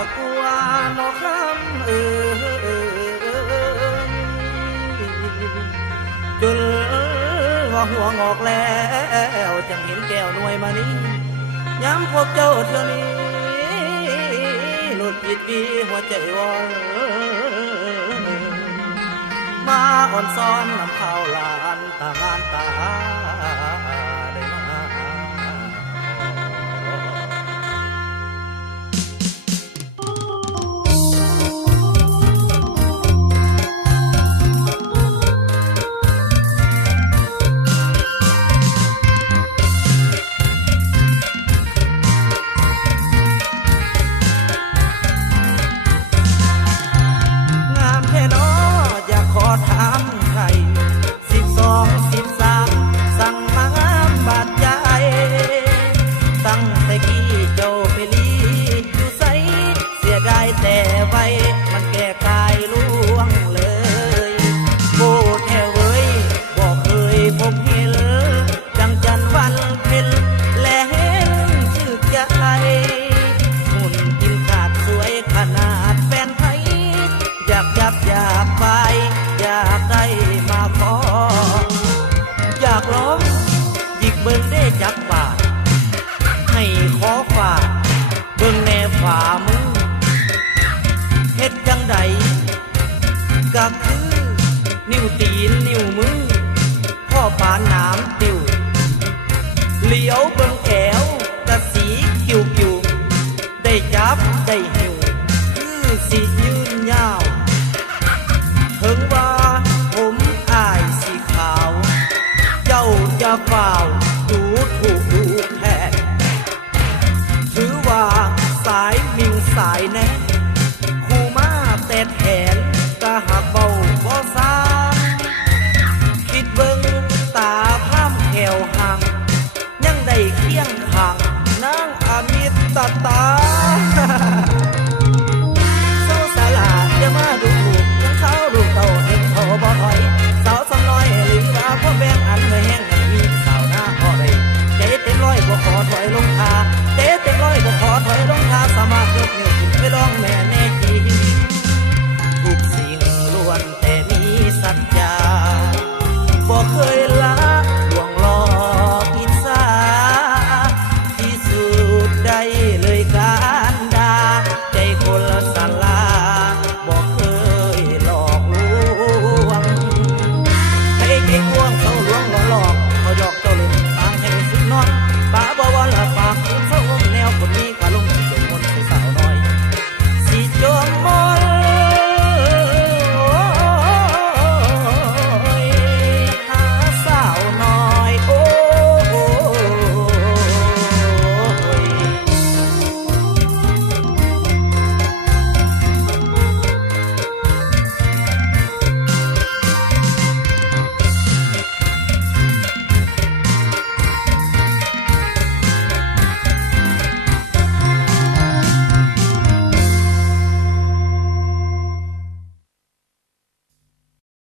ะกลัวนอกคำจนว่าหัวงอกแล้วจังเห็นแก้วหน่วยมานี้ย้ำพบเจ้าเท่านี้หลุดจิตวีหัวใจวอนมาอ่อนซ้อนนำข้าวหลานตางานตาได้มา งามแท้น้ออยากขอถามใคร12 13สั่งมางามบาดใจตั้งแต่กี้เจ้าไปลีอยู่ไสเสียดายแต่ไว้มันแก่กายล่วงเลยโบแท้เว้ยบอกเคยพบเห็นจังจันวันเพ็ญและเห็นชื่อใจหุ่นกินขาดสวยขนาดแฟนไทยอยากยับอยากไปอยากได้มาขออยากร้องหยิกเบิ่งได้จักบาทให้ขอฝากเบิ่งแน่ฝ่ามือเฮ็ดจังใดก็คือนิ้วตีนนิ้วมือพ่อปานน้ำติวเหลียวเบิ่งแอวกะสีคิวคิวได้จับได้หิวคือสิยืนยาวถึงว่าผมอายสีขาวเจ้าจะเฝ้าดูถูกดูแค่ถือว่าสายมิงสายแน่คู่มาแต่แทนก็หักเบาบ่ซ้ำคิดเบิ่งตาพร่ำแขวห่างยังได้เคียงข้างนางอมิตตาเศร้าสลาดอย่ามาดูถูกยังเขาดูเต่าเห็นเขาบ่ถอยสาวสำน้อยหรือว่าพวกแบงอันเมื่อแห้ง